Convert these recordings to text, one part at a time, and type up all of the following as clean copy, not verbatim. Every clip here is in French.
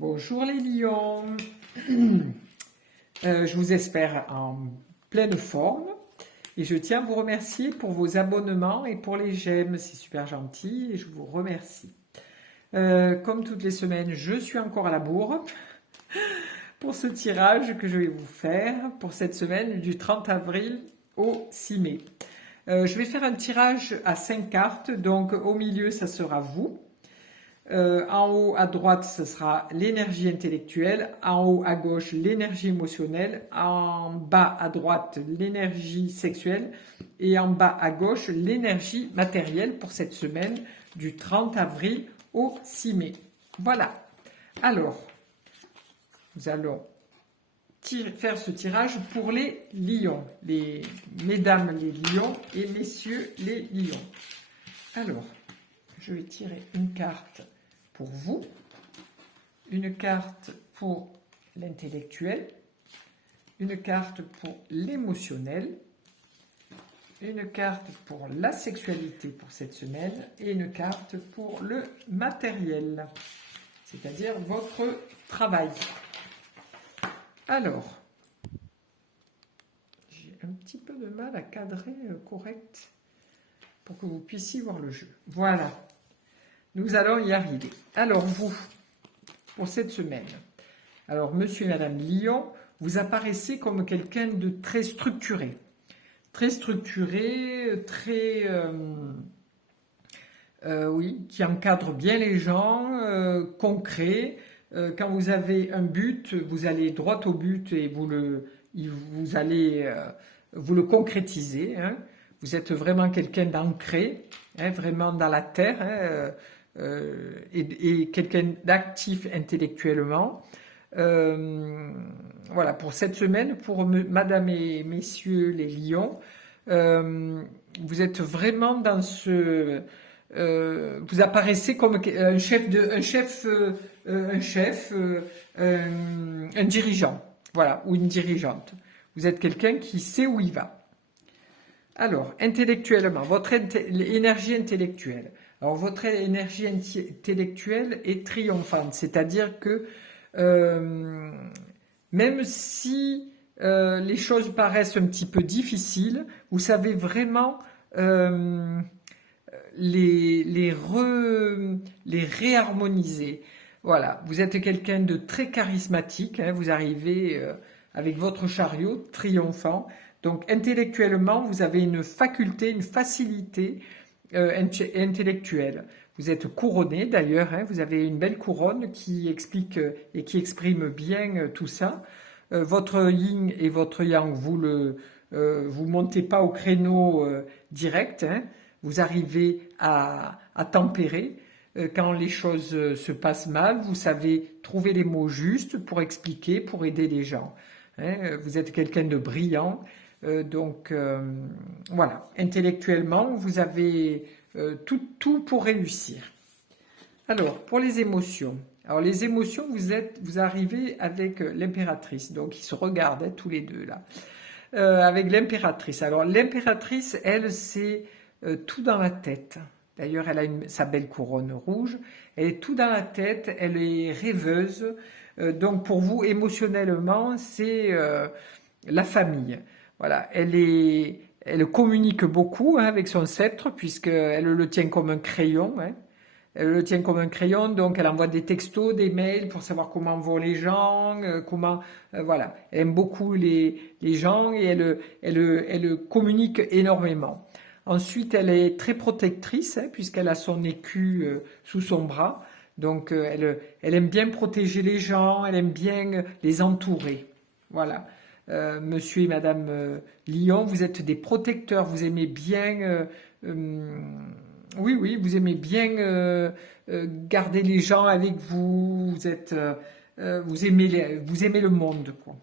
Bonjour les lions, je vous espère en pleine forme et je tiens à vous remercier pour vos abonnements et pour les j'aime, c'est super gentil et je vous remercie. Comme toutes les semaines, je suis encore à la bourre pour ce tirage que je vais vous faire pour cette semaine du 30 avril au 6 mai. Je vais faire un tirage à 5 cartes, donc au milieu ça sera vous. En haut à droite, ce sera l'énergie intellectuelle, en haut à gauche, l'énergie émotionnelle, en bas à droite, l'énergie sexuelle et en bas à gauche, l'énergie matérielle pour cette semaine du 30 avril au 6 mai. Voilà. Alors, nous allons faire ce tirage pour les lions, les mesdames les lions et messieurs les lions. Alors, je vais tirer une carte pour vous, une carte pour l'intellectuel, une carte pour l'émotionnel, une carte pour la sexualité pour cette semaine et une carte pour le matériel, c'est-à-dire votre travail. Alors, j'ai un petit peu de mal à cadrer correct pour que vous puissiez voir le jeu. Voilà. Nous allons y arriver. Alors vous, pour cette semaine, alors monsieur et madame Lion, vous apparaissez comme quelqu'un de très structuré, oui, qui encadre bien les gens, concret. Quand vous avez un but, vous allez droit au but et vous allez vous le concrétiser. Hein. Vous êtes vraiment quelqu'un d'ancré, hein, vraiment dans la terre. Hein, et quelqu'un d'actif intellectuellement. Voilà, pour cette semaine, pour madame et messieurs les lions, vous êtes vraiment dans ce... vous apparaissez comme un dirigeant, voilà, ou une dirigeante. Vous êtes quelqu'un qui sait où il va. Alors, intellectuellement, votre énergie intellectuelle. Alors, votre énergie intellectuelle est triomphante, c'est-à-dire que même si les choses paraissent un petit peu difficiles, vous savez vraiment les réharmoniser. Voilà, vous êtes quelqu'un de très charismatique, hein, vous arrivez avec votre chariot triomphant. Donc intellectuellement, vous avez une faculté, une facilité intellectuelle. Vous êtes couronné d'ailleurs, hein, vous avez une belle couronne qui explique et qui exprime bien tout ça. Votre yin et votre yang, vous montez pas au créneau direct, hein, vous arrivez à tempérer. Quand les choses se passent mal, vous savez trouver les mots justes pour expliquer, pour aider les gens. Hein. Vous êtes quelqu'un de brillant. Donc voilà, intellectuellement, vous avez tout pour réussir. Alors, pour les émotions. Alors, les émotions, vous arrivez avec l'impératrice. Donc, ils se regardent hein, tous les deux là. Avec l'impératrice. Alors, l'impératrice, elle, c'est tout dans la tête. D'ailleurs, elle a sa belle couronne rouge. Elle est tout dans la tête. Elle est rêveuse. Donc, pour vous, émotionnellement, c'est la famille. Voilà, elle communique beaucoup hein, avec son sceptre puisqu'elle le tient comme un crayon. Hein. Elle le tient comme un crayon, donc elle envoie des textos, des mails pour savoir comment vont les gens, voilà. Elle aime beaucoup les gens et elle communique énormément. Ensuite, elle est très protectrice hein, puisqu'elle a son écu sous son bras. Donc, elle aime bien protéger les gens, elle aime bien les entourer. Voilà. Monsieur et Madame Lion, vous êtes des protecteurs, vous aimez bien, oui, vous aimez bien garder les gens avec vous, vous aimez le monde, quoi.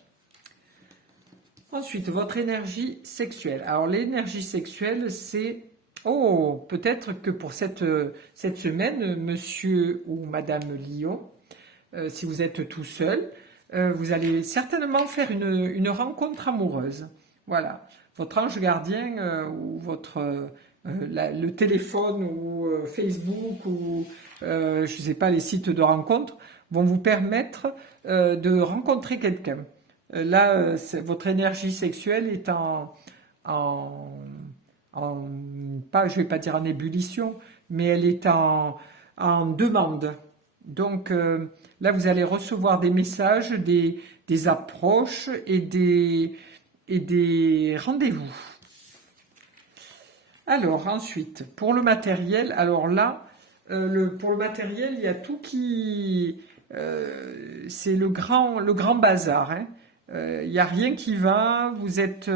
Ensuite, votre énergie sexuelle. Alors, l'énergie sexuelle, c'est, peut-être que pour cette semaine, Monsieur ou Madame Lion, si vous êtes tout seul, vous allez certainement faire une rencontre amoureuse. Voilà. Votre ange gardien ou votre le téléphone ou Facebook ou je ne sais pas, les sites de rencontres vont vous permettre de rencontrer quelqu'un. Là, votre énergie sexuelle est en, pas, je vais pas dire en ébullition, mais elle est en demande. Donc là, vous allez recevoir des messages, des approches et des rendez-vous. Alors ensuite, pour le matériel, alors là, pour le matériel, il y a tout qui... c'est le grand bazar, hein. Il n'y a rien qui va, vous êtes...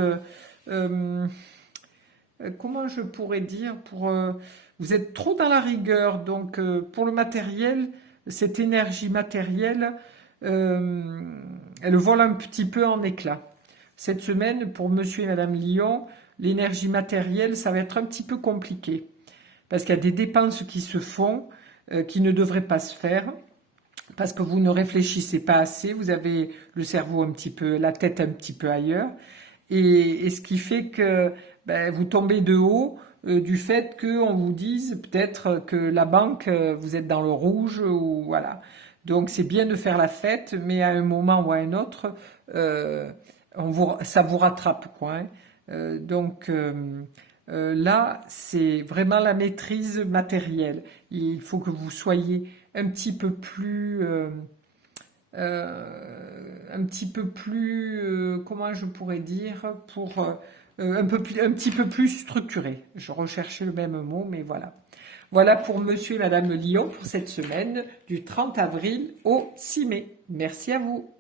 euh, comment je pourrais dire vous êtes trop dans la rigueur, donc pour le matériel, cette énergie matérielle, elle vole un petit peu en éclats. Cette semaine, pour Monsieur et Madame Lion, l'énergie matérielle, ça va être un petit peu compliqué. Parce qu'il y a des dépenses qui se font, qui ne devraient pas se faire, parce que vous ne réfléchissez pas assez, vous avez le cerveau un petit peu, la tête un petit peu ailleurs, et ce qui fait que vous tombez de haut du fait qu'on vous dise peut-être que la banque, vous êtes dans le rouge, ou voilà. Donc c'est bien de faire la fête, mais à un moment ou à un autre, euh, ça vous rattrape, quoi, hein. Là, c'est vraiment la maîtrise matérielle. Il faut que vous soyez un petit peu plus, comment je pourrais dire, un petit peu plus structuré. Je recherchais le même mot, mais voilà. Voilà pour Monsieur et Madame Lion pour cette semaine du 30 avril au 6 mai. Merci à vous.